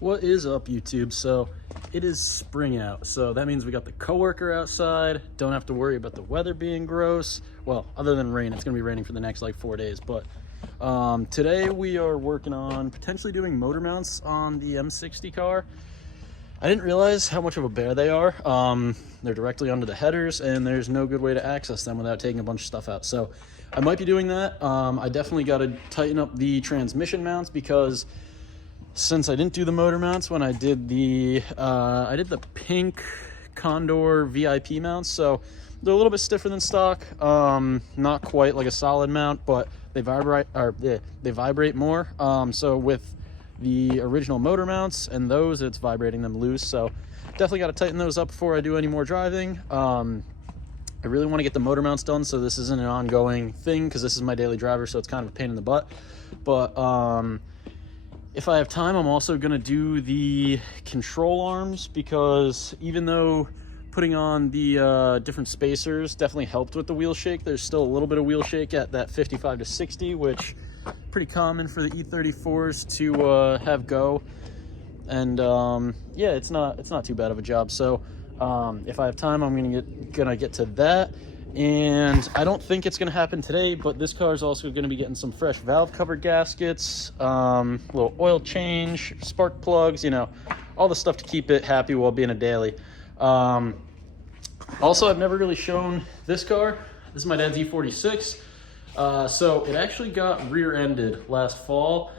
What is up, YouTube? So it is spring out, so that means we got the coworker outside. Don't have to worry about the weather being gross. Well, other than rain, it's gonna be raining for the next like 4 days. But today we are working on potentially doing motor mounts on the M60 car. I didn't realize how much of a bear they are. They're directly under the headers, and there's no good way to access them without taking a bunch of stuff out. So I might be doing that. I definitely got to tighten up the transmission mounts, because since I didn't do the motor mounts when I did the pink Condor VIP mounts, so they're a little bit stiffer than stock. Not quite like a solid mount, but they vibrate more. So with the original motor mounts and those, it's vibrating them loose. So definitely got to tighten those up before I do any more driving. I really want to get the motor mounts done, so this isn't an ongoing thing, because this is my daily driver, so it's kind of a pain in the butt. But if I have time, I'm also going to do the control arms, because even though putting on the different spacers definitely helped with the wheel shake, there's still a little bit of wheel shake at that 55 to 60, which is pretty common for the E34s to have go. And yeah, it's not too bad of a job. So if I have time, I'm gonna get to that. And I don't think it's going to happen today, but this car is also going to be getting some fresh valve cover gaskets, little oil change, spark plugs, you know, all the stuff to keep it happy while being a daily. Also, I've never really shown this car. This is my dad's E46. So it actually got rear-ended last fall.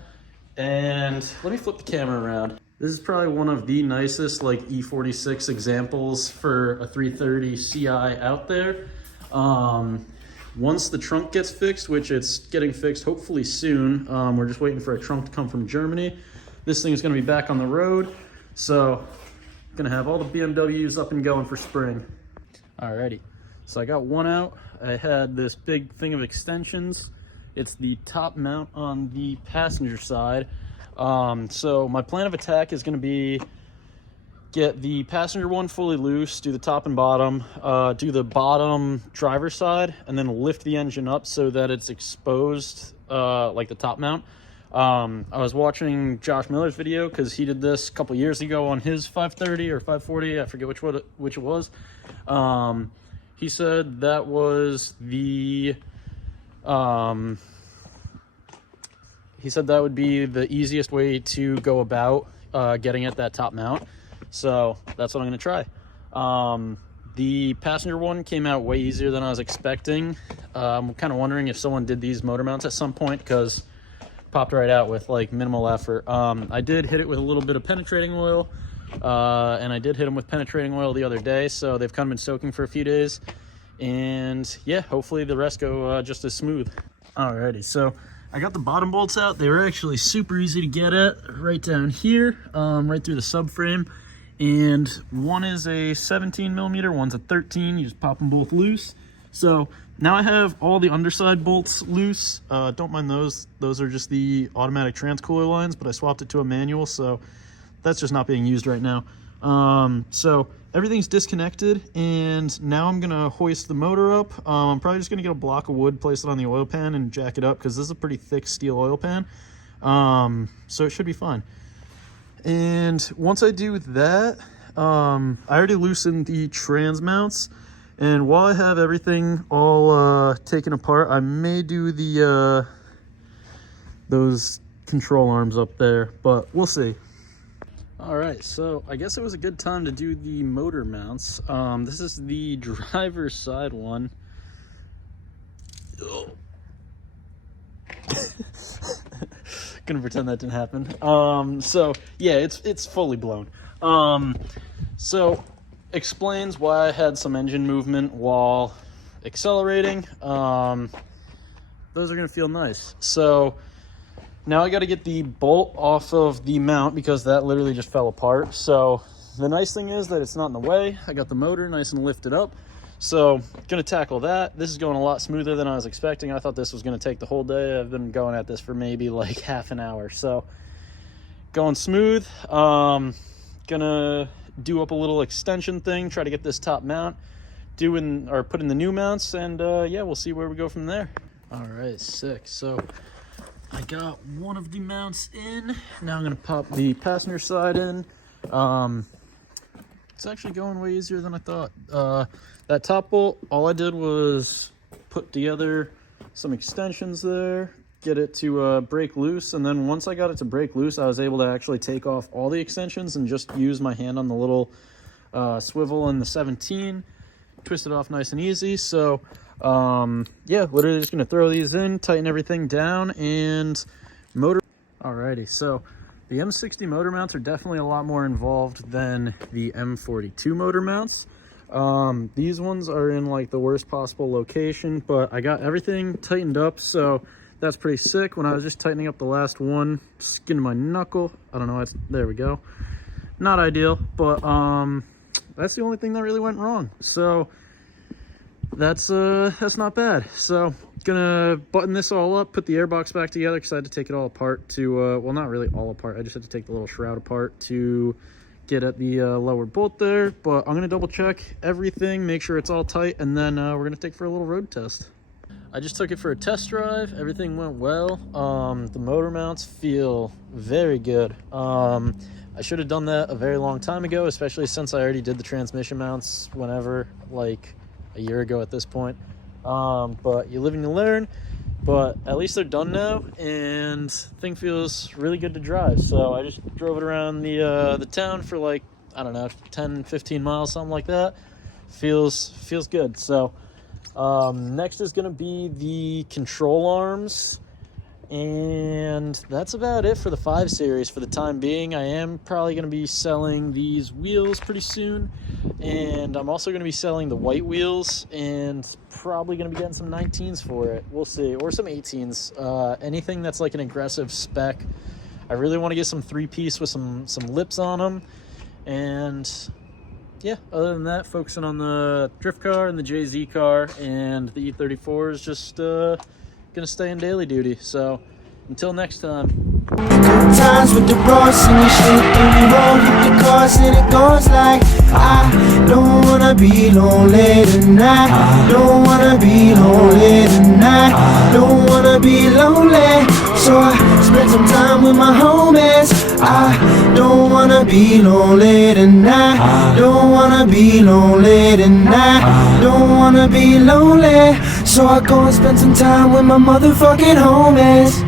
And let me flip the camera around. This is probably one of the nicest like E46 examples for a 330 Ci out there. Once the trunk gets fixed, which it's getting fixed hopefully soon, we're just waiting for a trunk to come from Germany. This thing is going to be back on the road, so I'm going to have all the BMWs up and going for spring. Alrighty, so I got one out. I had this big thing of extensions. It's the top mount on the passenger side. So my plan of attack is going to be get the passenger one fully loose, do the top and bottom, do the bottom driver side, and then lift the engine up so that it's exposed like the top mount. I was watching Josh Miller's video, because he did this a couple years ago on his 530 or 540, I forget which it was. He said that was the he said that would be the easiest way to go about getting at that top mount. So that's what I'm going to try. The passenger one came out way easier than I was expecting. I'm kind of wondering if someone did these motor mounts at some point, because popped right out with like minimal effort. I did hit it with a little bit of penetrating oil, and I did hit them with penetrating oil the other day, so they've kind of been soaking for a few days. And yeah, hopefully the rest go just as smooth. Alrighty, so I got the bottom bolts out. They were actually super easy to get at, right down here, right through the subframe. And one is a 17 millimeter, one's a 13. You just pop them both loose. So now I have all the underside bolts loose. Don't mind those. Those are just the automatic transcooler lines, but I swapped it to a manual, so that's just not being used right now. So everything's disconnected, and now I'm gonna hoist the motor up. I'm probably just gonna get a block of wood, place it on the oil pan, and jack it up, because this is a pretty thick steel oil pan. So it should be fine. And once I do that, I already loosened the trans mounts, and while I have everything all taken apart, I may do the those control arms up there, but we'll see. All right, so I guess it was a good time to do the motor mounts. This is the driver's side one. Oh. Gonna pretend that didn't happen. So yeah, it's fully blown. So explains why I had some engine movement while accelerating. Those are gonna feel nice. So now I got to get the bolt off of the mount, because that literally just fell apart. So the nice thing is that it's not in the way. I got the motor nice and lifted up. So gonna tackle that. This is going a lot smoother than I was expecting. I thought this was gonna take the whole day. I've been going at this for maybe like half an hour. So going smooth. Gonna do up a little extension thing, try to get this top mount, put in the new mounts, and yeah, we'll see where we go from there. All right, sick. So I got one of the mounts in. Now I'm gonna pop the passenger side in. It's actually going way easier than I thought. That top bolt, all I did was put together some extensions there, get it to break loose, and then once I got it to break loose, I was able to actually take off all the extensions and just use my hand on the little swivel in the 17, twist it off nice and easy. So yeah, literally just gonna throw these in, tighten everything down, and motor. Alrighty, so the M60 motor mounts are definitely a lot more involved than the M42 motor mounts. These ones are in like the worst possible location, but I got everything tightened up, so that's pretty sick. When I was just tightening up the last one, skinned my knuckle. I don't know, there we go. Not ideal, but that's the only thing that really went wrong. So that's not bad. So gonna button this all up, put the airbox back together, because I had to take it all apart to well, not really all apart, I just had to take the little shroud apart to get at the lower bolt there. But I'm gonna double check everything, make sure it's all tight, and then we're gonna take for a little road test. I just took it for a test drive. Everything went well. The motor mounts feel very good. I should have done that a very long time ago, especially since I already did the transmission mounts whenever, like a year ago at this point. But you live and you learn. But at least they're done now, and thing feels really good to drive. So I just drove it around the town for like, I don't know, 10, 15 miles, something like that. Feels good. So next is gonna be the control arms, and that's about it for the 5 Series for the time being. I am probably gonna be selling these wheels pretty soon, and I'm also gonna be selling the white wheels, and probably gonna be getting some 19s for it. We'll see, or some 18s. Anything that's like an aggressive spec. I really want to get some 3-piece with some lips on them, and yeah, other than that, focusing on the drift car and the JZ car, and the E34 is just gonna stay in daily duty. So until next time. Good times with the bros and the shit, and we roll with the cars, and it goes like, I don't wanna be lonely tonight. I don't wanna be lonely tonight. Don't wanna be lonely, so I spend some time with my homies. I don't wanna be lonely tonight. Don't wanna be lonely tonight. Don't wanna be lonely, so I go and spend some time with my motherfucking homies.